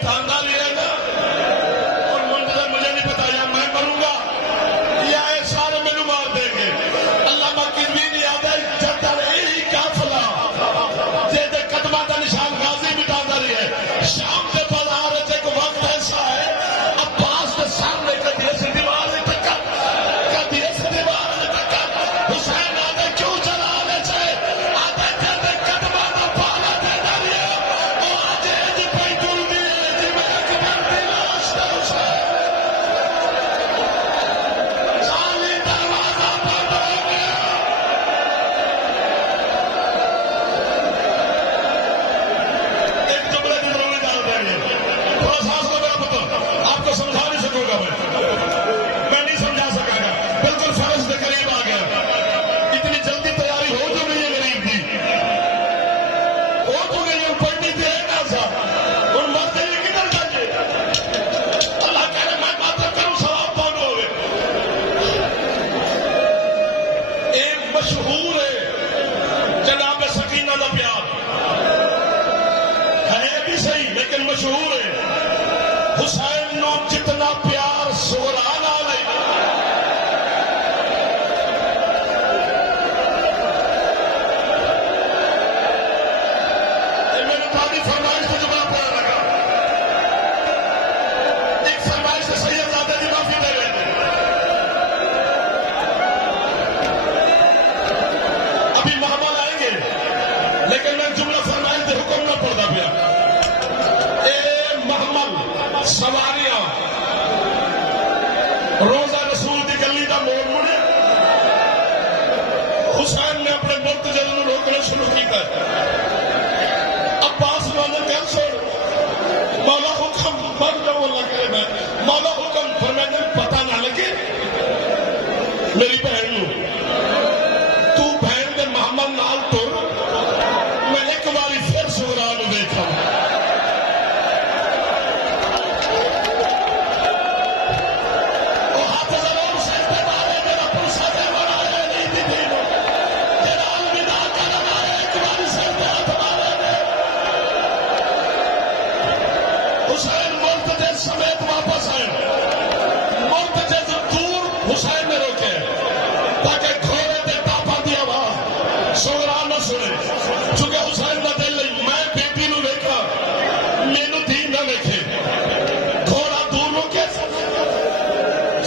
مٹھانداری ہے نا اور منتظر مجھے نہیں پتا یا میں مروں گا یا یہ سارے میرے مار دیں گے. علامہ قزوینی نہیں آتا جتا رہی کافلا جے دے قدمہ دا نشان غازی مٹھانداری ہے. شام کے بازار ایک وقت ایسا ہے عباس کے سامنے کدی ایسی دیوار نہیں ٹکا کدی ایسی دیوار نہیں ٹکا. حسین آتے کیوں چلا لے چھے آتے جے قدمہ دا پالا دے داری ہے او آجے جی پہی دل دی جی میں اکبر دی لاش دا حسین سالی دروازہ بند ہو گیا. ایک جملے کی ضروری ڈال دیں گے تھوڑا سانس کو میرا پتہ آپ کو سمجھا نہیں سکوں گا میں نہیں سمجھا سکا گا. بالکل فرض کے قریب آ گیا. اتنی جلدی تیاری ہو جو گئی ہے غریب کی ہو جو گئی ہے پڑھنی تھی ہے نا سا اور مرتے یہ کدھر جائیے اللہ کہہ رہے میں باتیں کروں ثواب پاؤں ہوئے. ایک مشہور ہے جناب سکینہ کا پیار ہے بھی صحیح لیکن مشہور ہے. حسین نو جتنا پیار سغرا نال ہے یہ میرے دادی فرمائش سے جملہ پڑھنے لگا. ایک فرمائش سے سید زادہ جی معافی دے رہے تھے ابھی مہمان آئیں گے لیکن میں جملہ فرمائش سے حکم نہ پڑھتا پیا. اے محمل سواریاں روزہ رسول دی گلی دا موڑ مڑے حسین نے اپنے مرتجل نو روکنا شروع کیتا ہے. عباس نے کہا سن مولا حکم مر جاؤ اللہ کرے میں مولا حکم پر میں نے پتہ نہ لگے میری بہن نو تو بہن دے محمد نال ٹر میں ایک باری پھر سغرا نو دیکھا. حسین مرتجز سمیت واپس آئے. مرتجز دور حسین نے روکے تاکہ گھوڑے تے ٹاپا دی آواز سغرا نہ سنے. چونکہ حسین کا دل نہیں میں بیٹی نو دیکھا مینو دھی نہ دیکھے گھوڑا دور روکے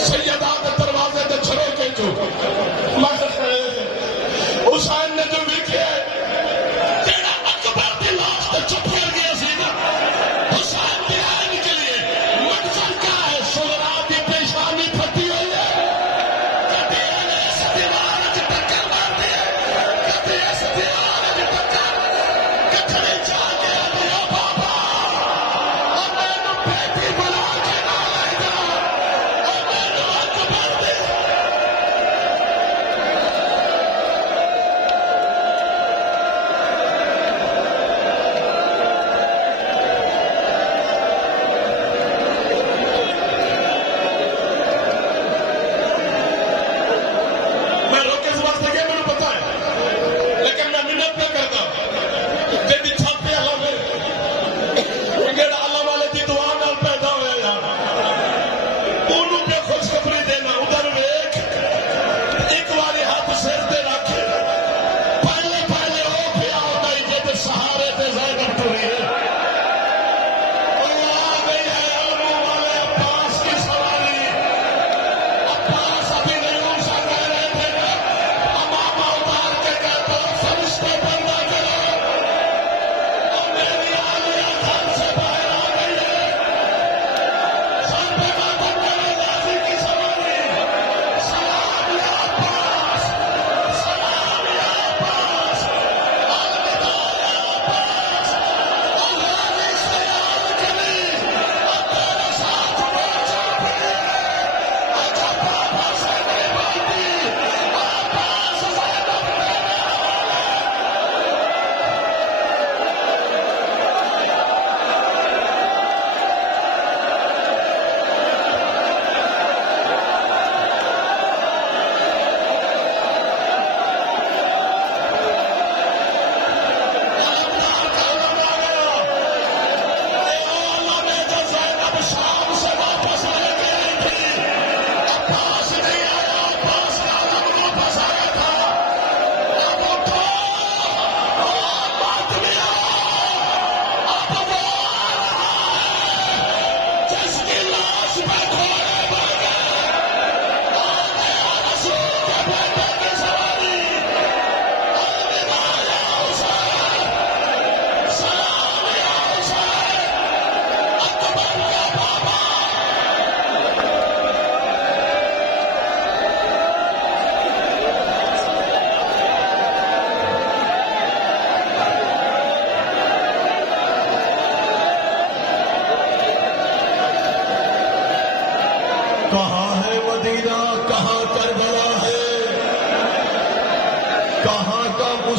سیدہ کے دروازے تے چھڑو کے جو حسین نے جو دیکھے تیرا اکبر دی لاش تے چپ کر گیا سی نا. حسین کی آئین کے لیے منظر کیا ہے سغرا دی پیشانی پھٹی ہوئی ہے کبھی اس دیوار کی ٹکر مارتی ہے کبھی اس دیوار کی ٹکر کچھڑی جا کے دیا بابا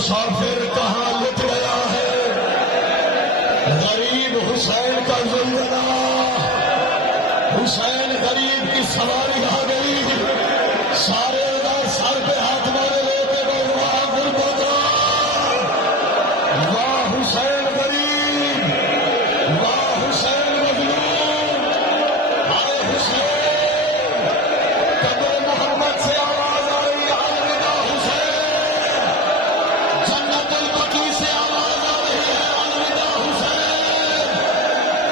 مسافر کہاں لٹ گیا ہے، غریب حسین کا زلزلہ، حسین غریب کی سواری آ گئی، سارے ادھر سر پہ ہاتھ مارے لے کے گئے، واہ غربت، واہ حسین غریب، واہ حسین مظلوم، ہائے حسین، قبر محمد سے آواز آئی الوداع حسین، جنت البقیع سے آواز آ رہی ہے الوداع حسین،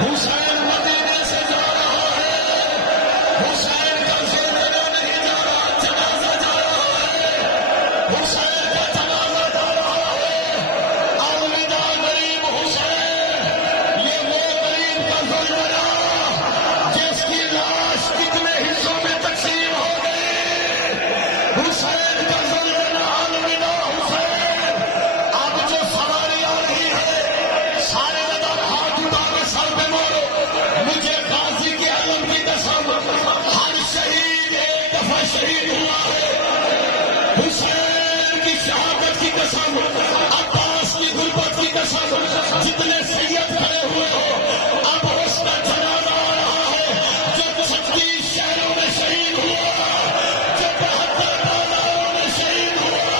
حسین مدینے سے جا رہا ہے، حسین کا زلزلہ نہیں جا رہا، جنازہ جا رہا ہے، حسین کا جنازہ جا رہا ہے، الوداع غریب حسین، یہ وہ غریب کا زلزلہ جس کی لاش کتنے حصوں میں تقسیم ہو گئی، حسین کا زلزلہ الوداع حسین، اب جو سواری آ رہی ہے، سارے ادھر ہاتھ اٹھا کے سر پہ مارو، مجھے غازی کے علم کی قسم، ہر شہید ایک دفعہ شہید ہوا ہے، حسین کی شہادت کی قسم، عباس کی غربت کی قسم، جتنے سید کھڑے ہوئے ہو، اب اس کا جنازہ آ رہا ہے، جو 36 شہروں میں شہید ہوا، جو 72 بازاروں میں شہید ہوا،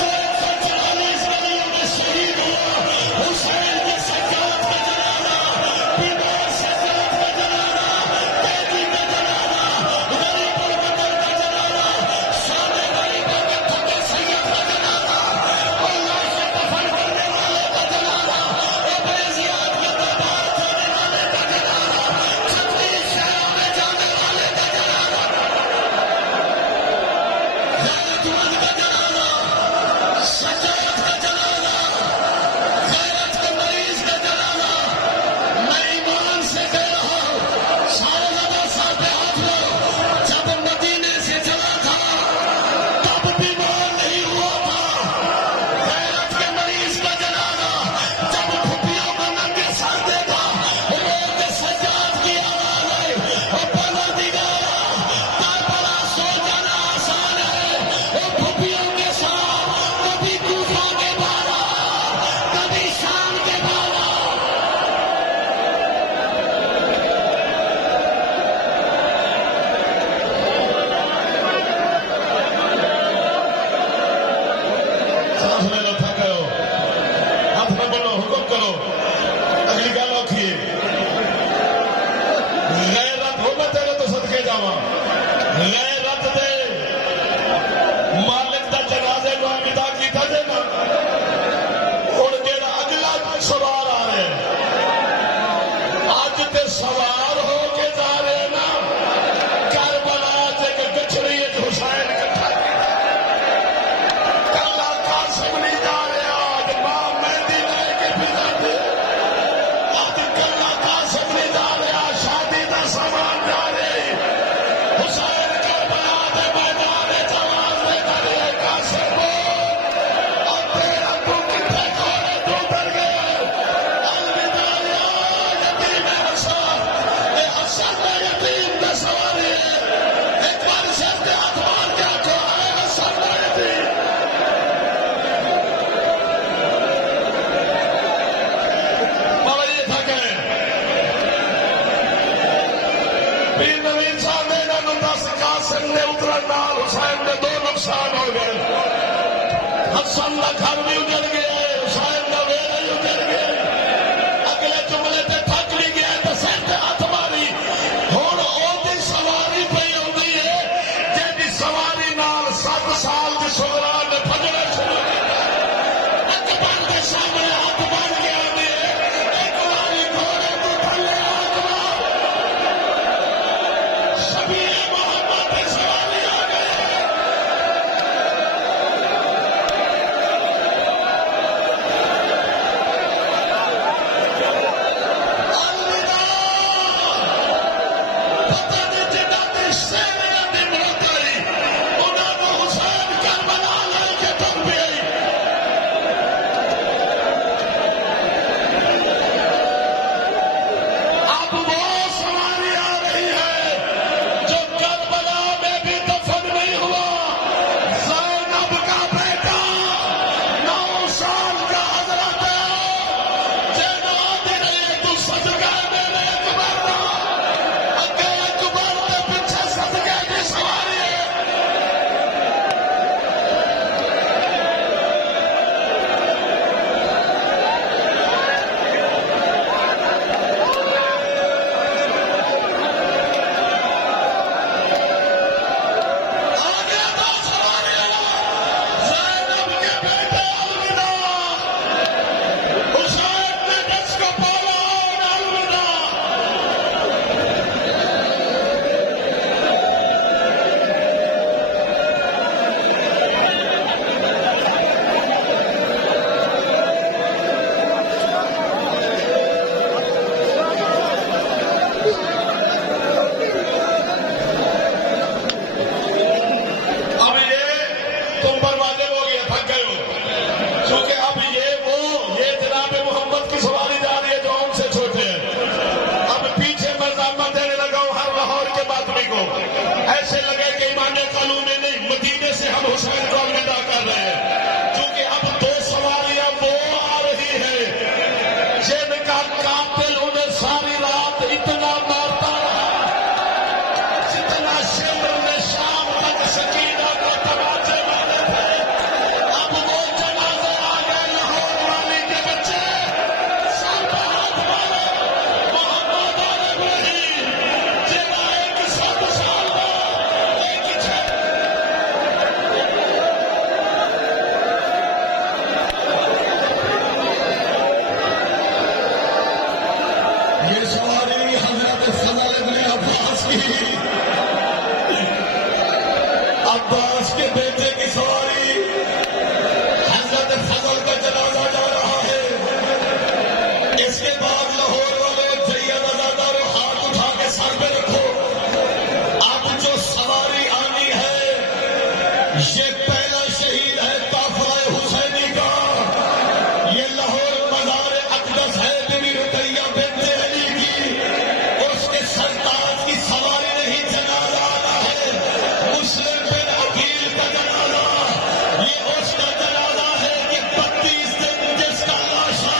جو 144 گلیوں میں شہید ہوا، حسین کے سجاد کا جنازہ، بیمار سجاد کا جنازہ، قیدی کا جنازہ، غریب البدر کا جنازہ، شام غریبوں کے تھکے سید کا جنازہ، اور لاشیں دفن کرنے والے کا جنازہ، ابن زیاد کے دربار جانے والے کا جنازہ، 36 شہروں میں جانے والے کا جنازہ، غیرت مند کا جنازہ، سجاد کا جنازہ، غیرت کے مریض کا جنازہ، میں ایمان سے کہہ رہا ہوں، سارے لوگوں سر پہ ہاتھ مارو، جب مدینے سے چلا تھا تب بیمار نہیں ہوا تھا، غیرت کے مریض کا جنازہ، جب پھپھیوں کو ننگے سر دیکھا، رو کے سجاد کی آواز آئی، اور پروردگارا، کربلا سو جانا آسان ہے، وہ پھپھیوں کے ساتھ کبھی کوفہ کے بالا، کبھی شام کے بالا، سانس لینا تھک گئے ہو، ہاتھ نہ بڑھو، حکم کرو، اگلی گل آکھیے، غیرت ہو میں تیرے تو صدقے جاواں، غیرت دے مالک دا جنازے کو الوداع کیتا جے نا، ہن جیڑا اگلا سوار آ رہے ہیں، اج تے سوار ہو کے جا رہے ہیں نا، کربلا تے گچھڑی وچ حسین کٹھا کیتا، کلا قاسم نہیں جا رہا، اج ماں مہندی لے کے پھرا دے، اج کلا قاسم نہیں جا رہا، شادی دا سامان جا رہے، حسین کربلا دے میدان وچ آواز دے کر رہے، قاسم بول، اور تیرا تو کتنے کھولے تو ڈر گیا، الوداع یا یتیم حسن، اے حسن میں یتیم دے سواری ہے، ایک بار سر تے ہاتھ مار کے آکھو، اے حسن میں یتیم، بابا یہ تھا کہ پیر نوین صاحب نے انہوں دس قاسم نے اترن نال حسین کے 2 نقصان ہو گئے، حسن کا گھر بھی اجڑ گیا، حسین کا ویلا بھی اجڑ گیا، اگلے جملے تے تھک بھی گیا تو سر تے ہاتھ ماری، ہن اودی سواری پئی ہوندی ہے جہدی سواری نال 7 سال دی سغرا نے پھجڑے شروع کیتے، اکبر دے سامنے ہاتھ بن گیا ہوندی ہے، ایک واری گھوڑے تو تھلے ہاتھ مار، یہ سواری حضرت فضل ابن عباس کی، عباس کے بیٹے کی سواری، حضرت فضل کا جنازہ جا رہا ہے۔ اس کے بعد لاہور والوں جیت ازاداروں ہاتھ اٹھا کے سر پہ رکھو۔ اب جو سواری آنی ہے یہ پہلا شہید ہے قافلہ حسینی کا، یہ لاہور مزار اقدس ہے بی رقیہ بنت علی کی، اس کے سرتاج کی سواری نہیں، جنازہ آنا ہے مسلم بن عقیل کا جنازہ۔ یہ اس کا جنازہ ہے کہ 32 دن جس کا لاشا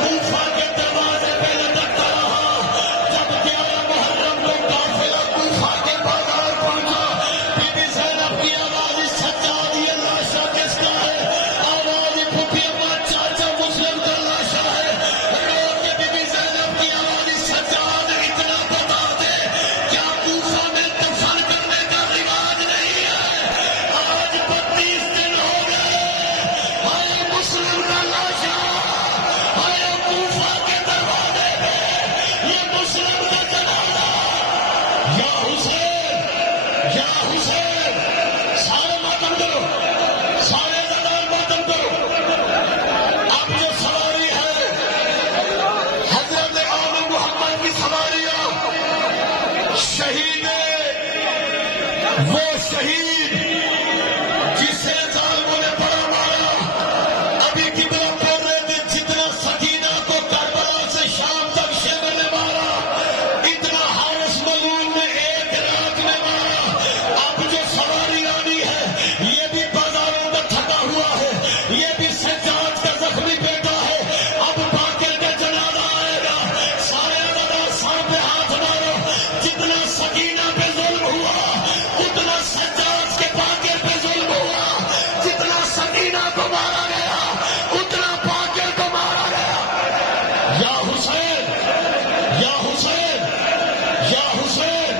کوفہ کے دروازے پہ لٹکتا رہا، جب 11 محرم کو قافلہ کوفہ کے بازار پہنچا، بی بی زینب کی آواز سجاد یہ لاشا کس کا ہے؟ آواز پھوپھی اما چاچا مسلم کا لاشا ہے۔ رو کے بی بی زینب کی آواز سجاد اتنا بتا دے کیا کوفہ میں دفن کرنے کا رواج نہیں ہے؟ آج 32 دن ہو گئے، ہائے مسلم کا لاشا، ہائے کوفہ کے دروازے پہ یہ مسلم کا جنازہ۔ یا حسین، یا حسین، سارے ماتم کرو، سارے زدار ماتم کرو۔ اب جو سواری ہے حضرت آل محمد کی سواریاں، شہید وہ شہید جسے ظالموں نے بڑا مارا۔ ابھی قبلہ بول رہے تھے جتنا سکینہ کو کربلا سے شام تک شیبر نے مارا، اتنا حارث ملعون نے ایک رات میں مارا۔ اب جو سواری آنی ہے یہ بھی بازاروں میں تھکا ہوا ہے، یہ بھی سجاد کا زخمی بیٹا ہے۔ اب باقر کا جنازہ آئے گا، سارے عدد سر پہ ہاتھ مارو۔ جتنا سکینہ پہ ظلم ہوا اتنا سجاد کے باقر پہ ظلم ہوا، جتنا سکینہ کو مارا گیا اتنا باقر کو مارا گیا۔ یا حسین، یا حسین، یا حسین۔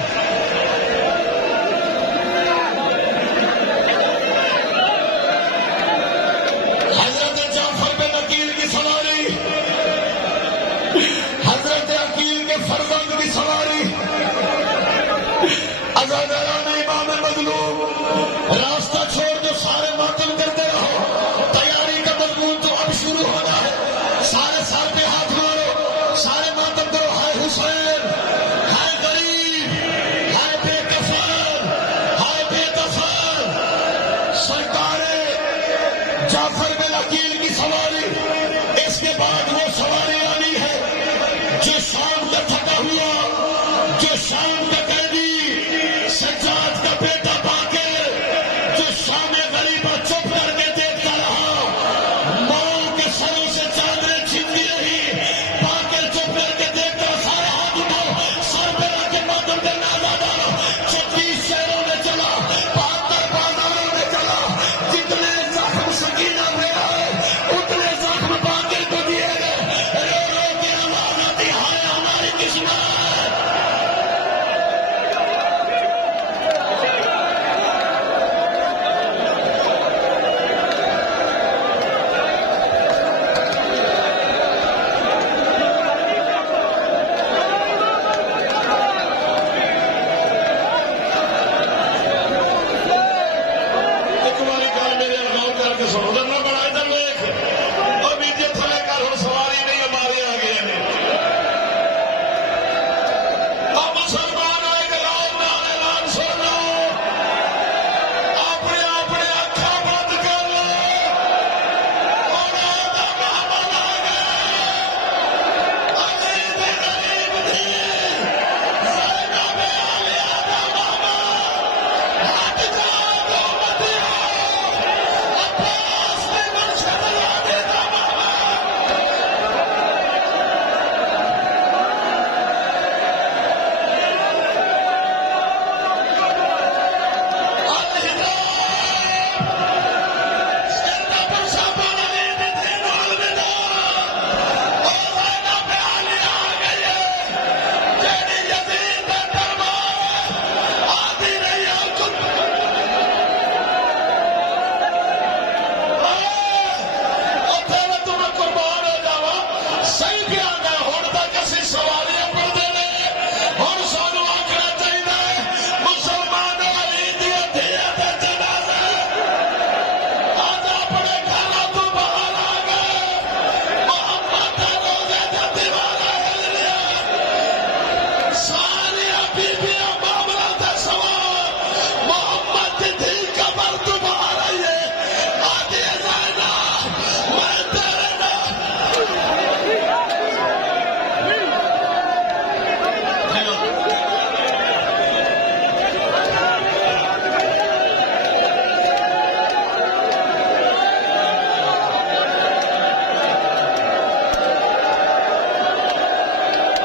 حضرت جعفر بن عقیل کی سواری، حضرت عقیل کے فرزند کی سواری، عزاداران امام مظلوم، راستہ چھوڑ دو، سارے ماتم کرتے رہو۔ تیاری کا مضمون تو اب شروع ہونا ہے، سارے سر پہ ہاتھ مارو، سارے ماتم کرو۔ ہائے حسین، ہائے غریب، ہائے بے کفن، ہائے بے کفن۔ سرکار جعفر بن عقیل کی سواری، اس کے بعد وہ سواری آنی ہے جو شام کا تھکا ہوا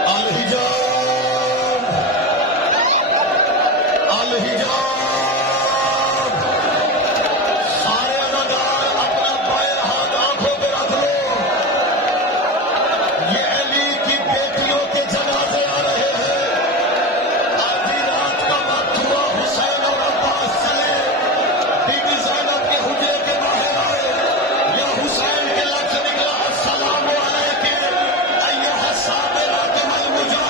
الحجاب الحجاب سارے اداکار اپنا بائیں ہاتھ آنکھوں پہ رکھ لو. یہ علی کی بیٹیوں کے جنازے آ رہے ہیں. آدھی رات کا وقت ہوا, حسین اور عباس چلے, بی بی زینب کے حجرے کے باہر آئے. یا حسین کے لفظ نکلا, السلام علیکم ایھا الصابرات والمجاہدات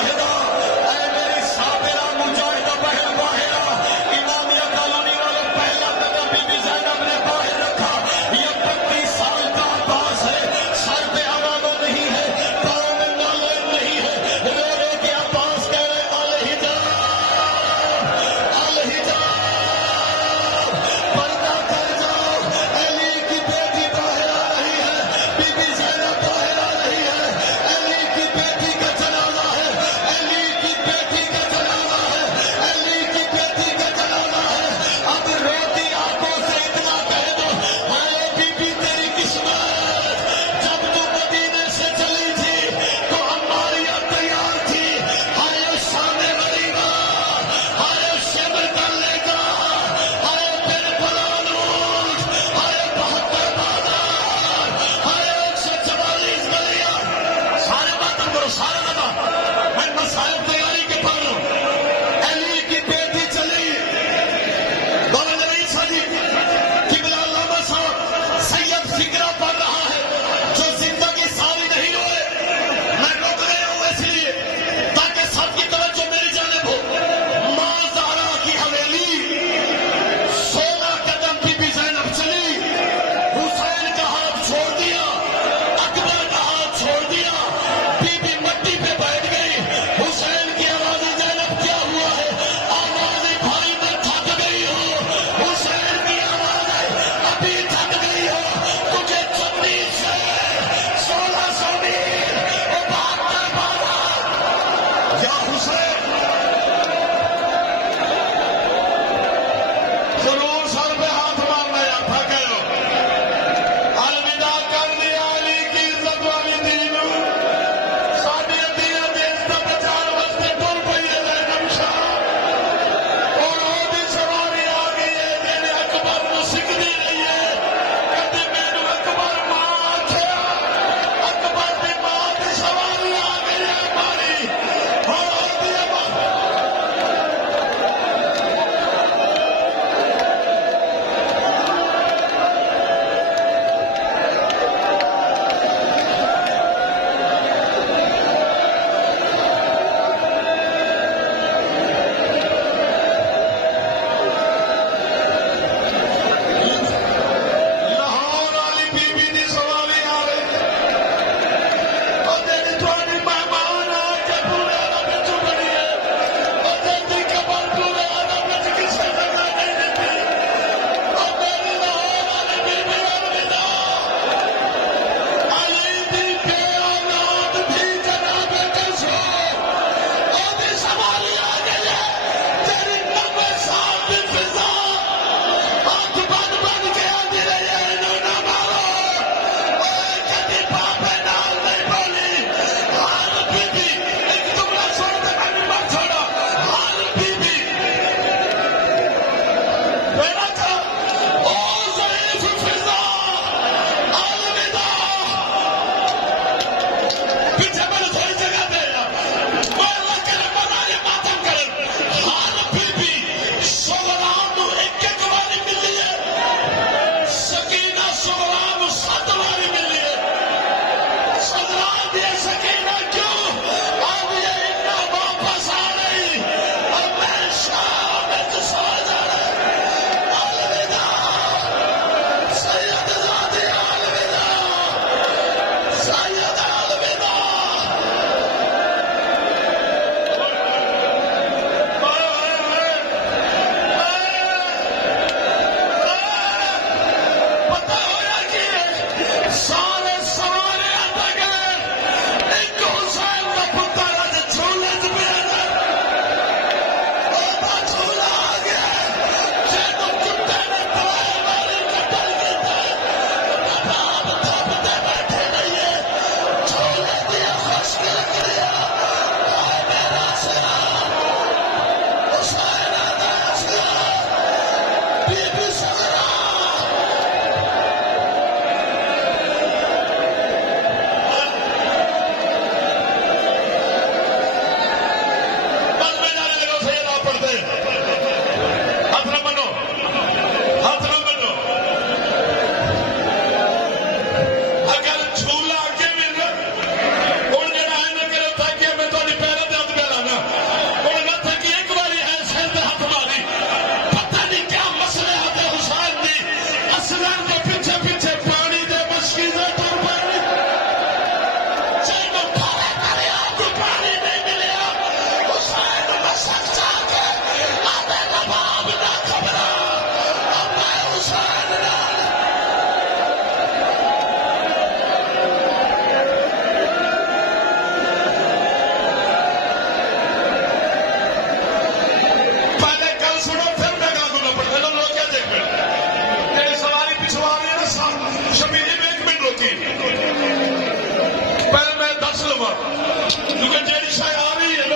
جڑی شاید آ رہی ہے نا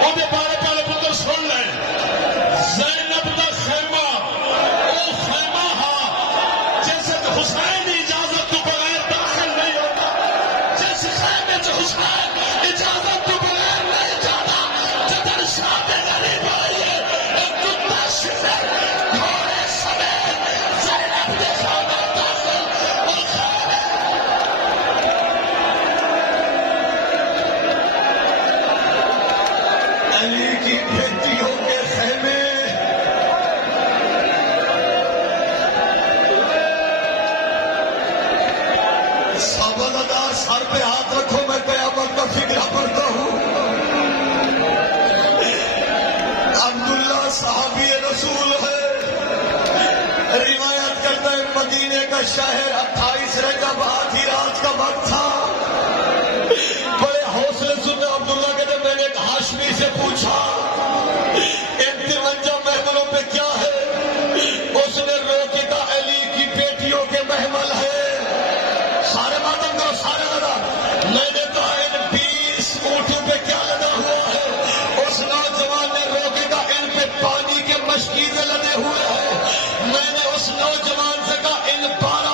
وہ بارے پہلے پتر سن لیں. زینب دا خیمہ وہ خیمہ ہاں جس حسین اجازت تو بغیر داخل نہیں ہوتا, جس خیمے سے حسین اجازت تو بغیر نہیں جاتا, جدر شاد غریب آئی ہے ایک کتا شکر گھوڑے سمیت زینب دے خیمے داخل وہ خیمے. علی کی بیٹیوں کے خیمے سابلدار سر پہ ہاتھ رکھو, میں قیامت کا فکر پڑتا ہوں. عبداللہ صحابی رسول ہے, روایت کرتا ہے مدینے کا شہر 28 رجب آدھی رات کا وقت تھا. بڑے حوصلے سے عبداللہ کہتے میں نے ایک ہاشمی سے پوچھا 53 محملوں پہ کیا ہے؟ اس نے روکی کا علی کی بیٹیوں کے محمل ہے. سارے ماتم کرو, سارے لگا. میں نے کہا ان 20 اونٹوں پہ کیا لگا ہوا ہے؟ اس نوجوان نے روکے گا ان پہ پانی کے مشکیزیں لگے ہوئے ہیں. میں نے اس نوجوان سے کہا ان 12